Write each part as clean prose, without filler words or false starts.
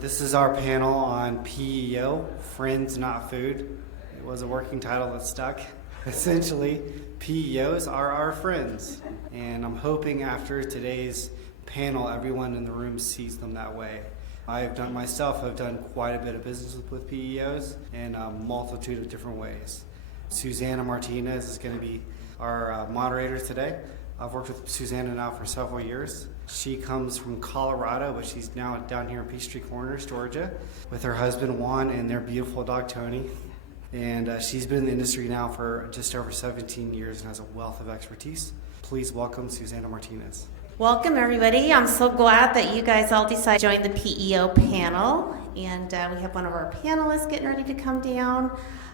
This is our panel on PEO, Friends Not Food. It was a working title that stuck. Essentially, PEOs are our friends. And I'm hoping after today's panel, everyone in the room sees them that way. I've done quite a bit of business with PEOs in a multitude of different ways. Suzanna Martinez is going to be our moderator today. I've worked with Suzanna now for several years. She comes from Colorado, but she's now down here in Peachtree Corners, Georgia, with her husband Juan and their beautiful dog Tony. And she's been in the industry now for just over 17 years and has a wealth of expertise. Please welcome Suzanna Martinez. Welcome, everybody. I'm so glad that you guys all decided to join the PEO panel. And we have one of our panelists getting ready to come down.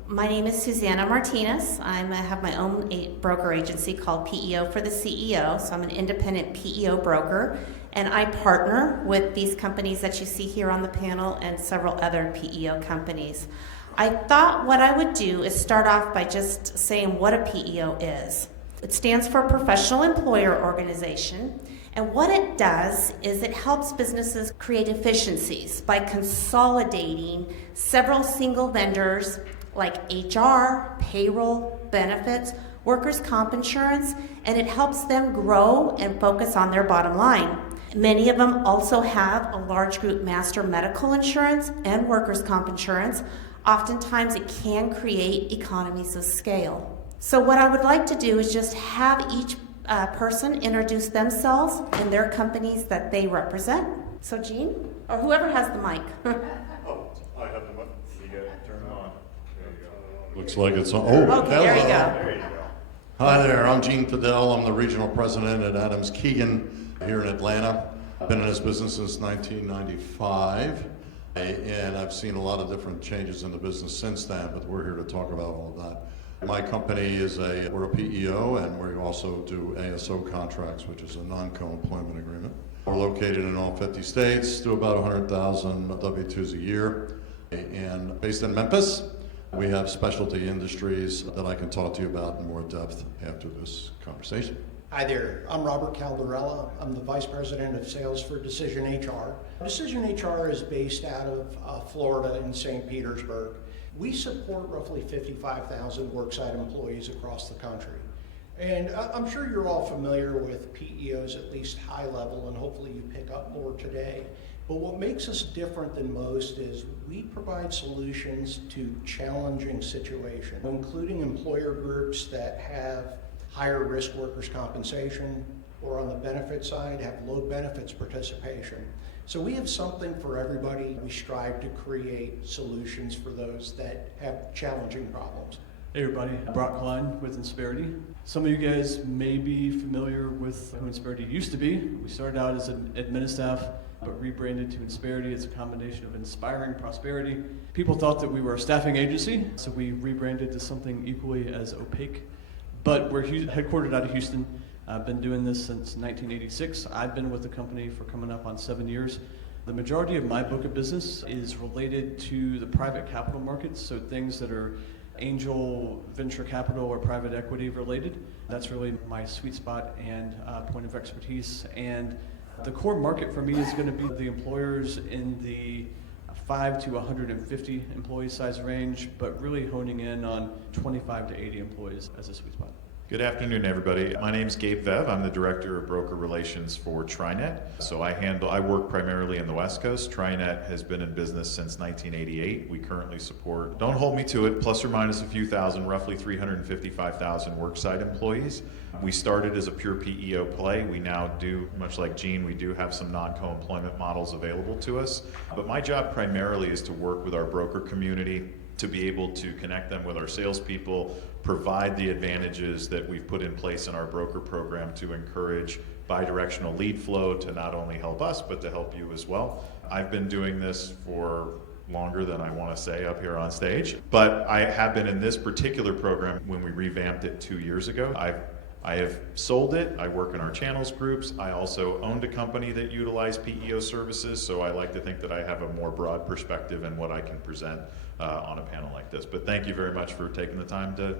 My name is Suzanna Martinez. I have my own broker agency called PEO for the CEO. So I'm an independent PEO broker. And I partner with these companies that you see here on the panel and several other PEO companies. I thought what I would do is start off by just saying what a PEO is. It stands for Professional Employer Organization. And what it does is it helps businesses create efficiencies by consolidating several single vendors like HR, payroll, benefits, workers' comp insurance, and it helps them grow and focus on their bottom line. Many of them also have a large group master medical insurance and workers' comp insurance. Oftentimes it can create economies of scale. So what I would like to do is just have each person introduce themselves and their companies that they represent. So Gene, or whoever has the mic. Oh, I have the mic. You got to turn it on. There you go. Looks like it's on. Oh, okay, there you go. There you go. Hi there, I'm Gene Fidel. I'm the regional president at Adams Keegan here in Atlanta. I've been in this business since 1995, and I've seen a lot of different changes in the business since then, but we're here to talk about all of that. My company we're a PEO, and we also do ASO contracts, which is a non-co-employment agreement. We're located in all 50 states, do about 100,000 W-2s a year, and based in Memphis. We have specialty industries that I can talk to you about in more depth after this conversation. Hi there, I'm Robert Caldarella. I'm the Vice President of Sales for Decision HR. Decision HR is based out of Florida in St. Petersburg. We support roughly 55,000 worksite employees across the country. And I'm sure you're all familiar with PEOs, at least high level, and hopefully you pick up more today. But what makes us different than most is we provide solutions to challenging situations, including employer groups that have higher risk workers' compensation, or on the benefit side, have low benefits participation. So we have something for everybody. We strive to create solutions for those that have challenging problems. Hey everybody, Brock Klein with Insperity. Some of you guys may be familiar with who Insperity used to be. We started out as an admin staff, but rebranded to Insperity. It's a combination of inspiring prosperity. People thought that we were a staffing agency, so we rebranded to something equally as opaque. But we're headquartered out of Houston. I've been doing this since 1986. I've been with the company for coming up on 7 years. The majority of my book of business is related to the private capital markets, so things that are angel, venture capital, or private equity related. That's really my sweet spot and point of expertise. And the core market for me is going to be the employers in the 5 to 150 employee size range, but really honing in on 25 to 80 employees as a sweet spot. Good afternoon, everybody. My name's Gabe Veuve. I'm the Director of Broker Relations for Trinet. So I work primarily in the West Coast. Trinet has been in business since 1988. We currently support, don't hold me to it, plus or minus a few thousand, roughly 355,000 worksite employees. We started as a pure PEO play. We now do, much like Gene, we do have some non-co-employment models available to us. But my job primarily is to work with our broker community to be able to connect them with our salespeople, provide the advantages that we've put in place in our broker program to encourage bi-directional lead flow to not only help us, but to help you as well. I've been doing this for longer than I want to say up here on stage, but I have been in this particular program when we revamped it 2 years ago. I have sold it. I work in our channels groups. I also owned a company that utilized PEO services, so I like to think that I have a more broad perspective in what I can present on a panel like this. But thank you very much for taking the time to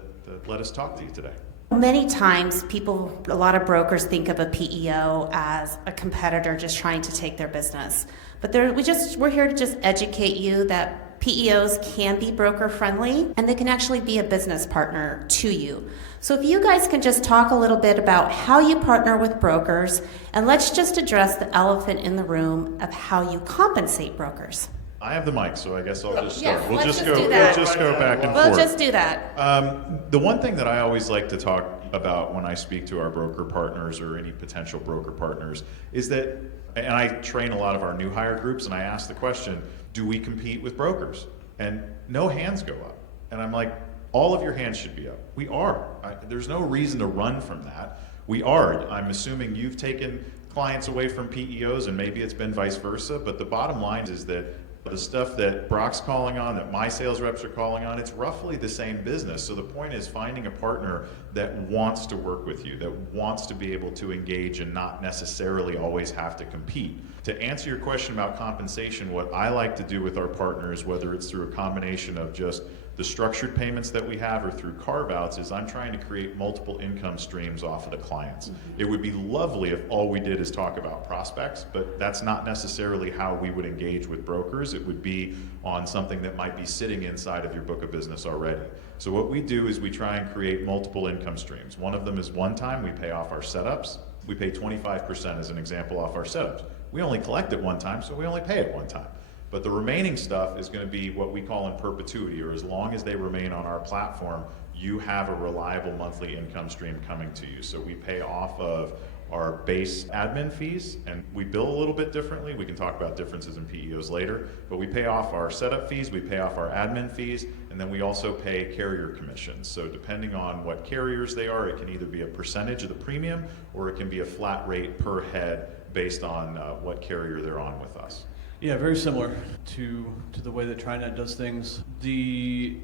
let us talk to you today. Many times a lot of brokers think of a PEO as a competitor just trying to take their business. But we're here to just educate you that PEOs can be broker friendly and they can actually be a business partner to you. So if you guys can just talk a little bit about how you partner with brokers, and let's just address the elephant in the room of how you compensate brokers. I have the mic, so I guess I'll just start. Yes, We'll let's just just go. do that. We'll just go back and We'll forth. just do that. The one thing that I always like to talk about when I speak to our broker partners or any potential broker partners is that, and I train a lot of our new hire groups, and I ask the question, do we compete with brokers? And no hands go up. And I'm like, all of your hands should be up. We are. There's no reason to run from that. We are. I'm assuming you've taken clients away from PEOs, and maybe it's been vice versa, but the bottom line is that the stuff that Brock's calling on, that my sales reps are calling on, it's roughly the same business. So the point is finding a partner that wants to work with you, that wants to be able to engage and not necessarily always have to compete. To answer your question about compensation, what I like to do with our partners, whether it's through a combination of just the structured payments that we have or through carve-outs, is I'm trying to create multiple income streams off of the clients. It would be lovely if all we did is talk about prospects, but that's not necessarily how we would engage with brokers. It would be on something that might be sitting inside of your book of business already. So what we do is we try and create multiple income streams. One of them is one time we pay off our setups. We pay 25% as an example off our setups. We only collect it one time, so we only pay it one time. But the remaining stuff is going to be what we call in perpetuity, or as long as they remain on our platform, you have a reliable monthly income stream coming to you. So we pay off of our base admin fees, and we bill a little bit differently. We can talk about differences in PEOs later, but we pay off our setup fees, we pay off our admin fees, and then we also pay carrier commissions. So depending on what carriers they are, it can either be a percentage of the premium, or it can be a flat rate per head based on what carrier they're on with us. Yeah, very similar to the way that Trinet does things. We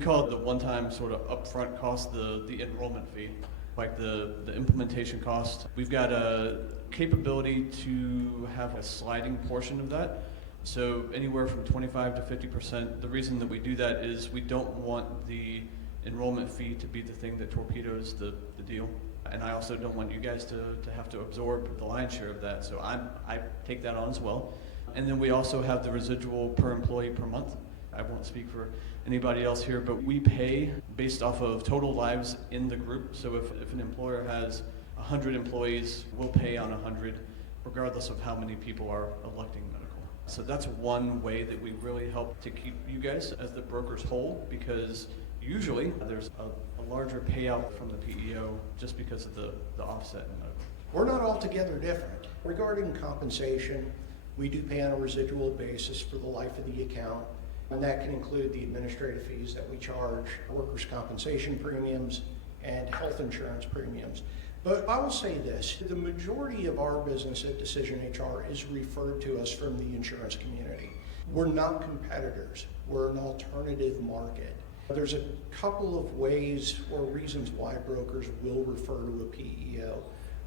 call it the one-time sort of upfront cost, the enrollment fee, like the implementation cost. We've got a capability to have a sliding portion of that. So anywhere from 25 to 50%. The reason that we do that is we don't want the enrollment fee to be the thing that torpedoes the deal. And I also don't want you guys to have to absorb the lion's share of that. So I take that on as well. And then we also have the residual per employee per month. I won't speak for anybody else here, but we pay based off of total lives in the group. So if an employer has 100 employees, we'll pay on 100, regardless of how many people are electing medical. So that's one way that we really help to keep you guys as the brokers whole, because usually there's a larger payout from the PEO just because of the offset in medical. We're not altogether different. Regarding compensation, we do pay on a residual basis for the life of the account, and that can include the administrative fees that we charge, workers' compensation premiums, and health insurance premiums. But I will say this, the majority of our business at Decision HR is referred to us from the insurance community. We're not competitors, we're an alternative market. There's a couple of ways or reasons why brokers will refer to a PEO.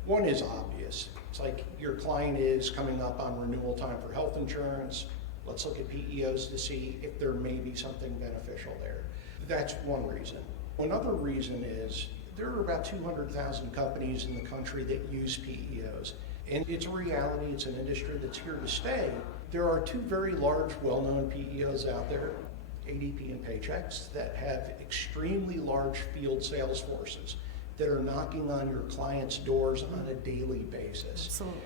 One is obvious. It's like your client is coming up on renewal time for health insurance. Let's look at PEOs to see if there may be something beneficial there. That's one reason. Another reason is there are about 200,000 companies in the country that use PEOs. And it's a reality, it's an industry that's here to stay. There are two very large, well-known PEOs out there, ADP and Paychex, that have extremely large field sales forces that are knocking on your clients' doors on a daily basis. Absolutely.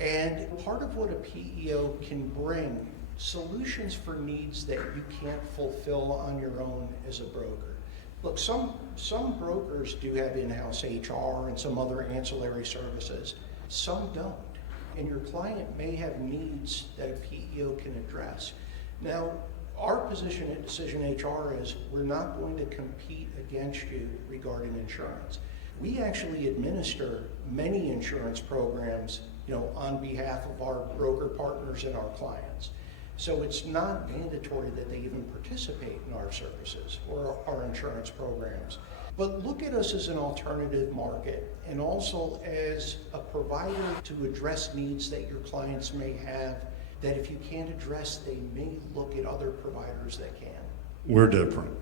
And part of what a PEO can bring, solutions for needs that you can't fulfill on your own as a broker. Look, some brokers do have in-house HR and some other ancillary services. Some don't. And your client may have needs that a PEO can address. Now, our position at Decision HR is we're not going to compete against you regarding insurance. We actually administer many insurance programs, on behalf of our broker partners and our clients. So it's not mandatory that they even participate in our services or our insurance programs. But look at us as an alternative market and also as a provider to address needs that your clients may have that if you can't address, they may look at other providers that can. We're different.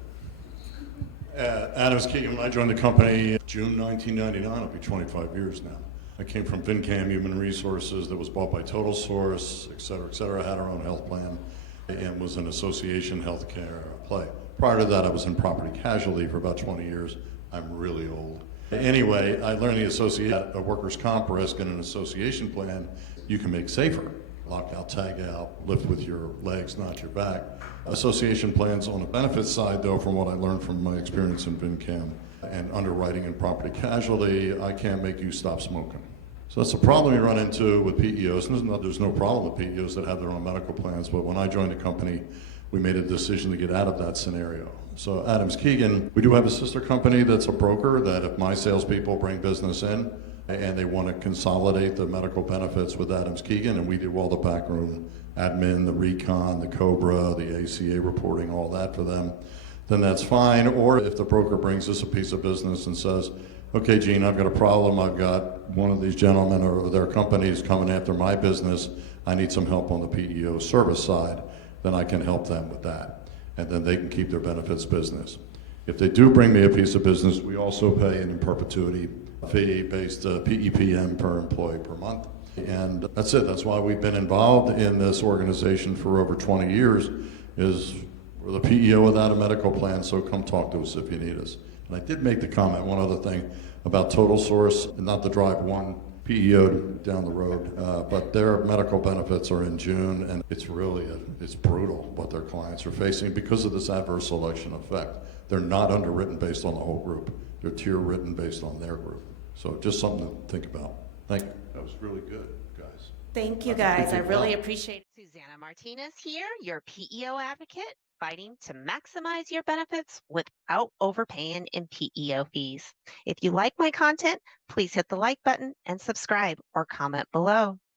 Adams Keegan, when I joined the company June 1999, it'll be 25 years now. I came from FinCam Human Resources that was bought by Total Source, et cetera, had our own health plan, and was an association healthcare play. Prior to that, I was in property casualty for about 20 years. I'm really old. Anyway, I learned a workers' comp risk in an association plan you can make safer. Lock out, tag out, lift with your legs, not your back. Association plans on the benefits side, though, from what I learned from my experience in FinCam and underwriting and property casualty, I can't make you stop smoking. So that's a problem you run into with PEOs. And there's no problem with PEOs that have their own medical plans, but when I joined the company, we made a decision to get out of that scenario. So Adams Keegan, we do have a sister company that's a broker that if my salespeople bring business in and they want to consolidate the medical benefits with Adams Keegan, and we do all the backroom admin, the recon, the COBRA, the ACA reporting, all that for them, then that's fine. Or if the broker brings us a piece of business and says, okay, Gene, I've got a problem. I've got one of these gentlemen or their companies coming after my business. I need some help on the PEO service side. Then I can help them with that. And then they can keep their benefits business. If they do bring me a piece of business, we also pay an in perpetuity fee-based PEPM per employee per month. And that's it. That's why we've been involved in this organization for over 20 years, is we're the PEO without a medical plan, so come talk to us if you need us. And I did make the comment, one other thing, about Total Source, not to drive one PEO down the road, but their medical benefits are in June, and it's brutal what their clients are facing because of this adverse selection effect. They're not underwritten based on the whole group. They're tier written based on their group. So just something to think about. Thank you. That was really good, guys. Thank you, guys. I really appreciate it. Suzanna Martinez here, your PEO advocate, fighting to maximize your benefits without overpaying in PEO fees. If you like my content, please hit the like button and subscribe or comment below.